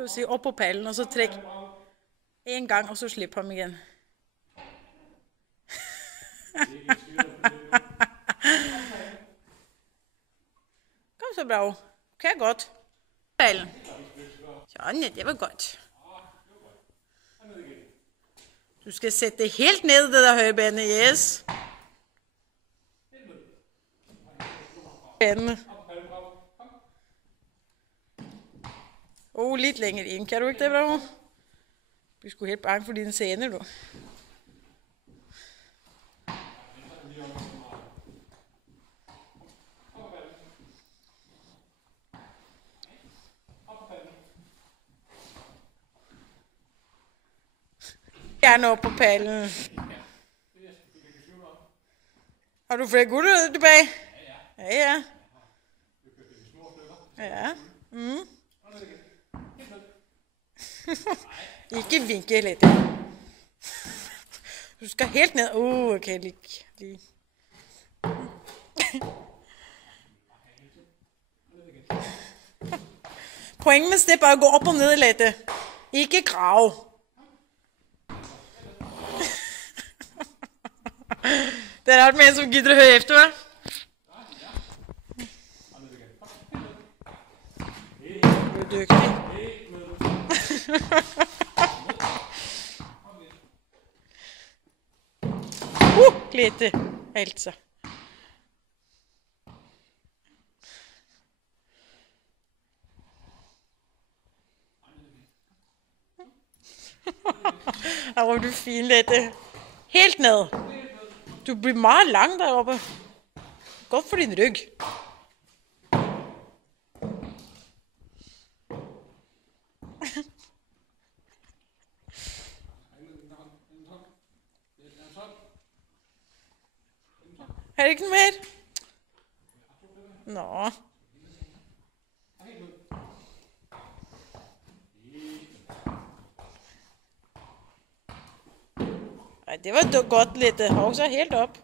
Skal vi se, op på pallen, og så træk en gang, og så slip ham igen. Kom så, Bravo. Kan godt. Pallen. Sådan, ja, det var godt. Du skal sætte det helt ned, det der højbane, yes. Lidt længere ind. Kan du ikke det, Bravo? Vi skulle helt bange for dine sæner, du. Gerne op på pallen. Har du flere gutter tilbage? Ja. Ja. Ikke vinke lidt. Du skal helt ned. Okay, lige. Pointen med det er bare at gå op og ned lidt. Ikke grave. Det er ret med en, som gider at høre efter, hva'? Du er dygtig. Glæde, altså. Her var du fin, Lette. Helt ned. Du bliver meget lang deroppe. Godt for din ryg. Er det ikke mere? Nå. Ej, det var godt lidt. Hovsa helt op.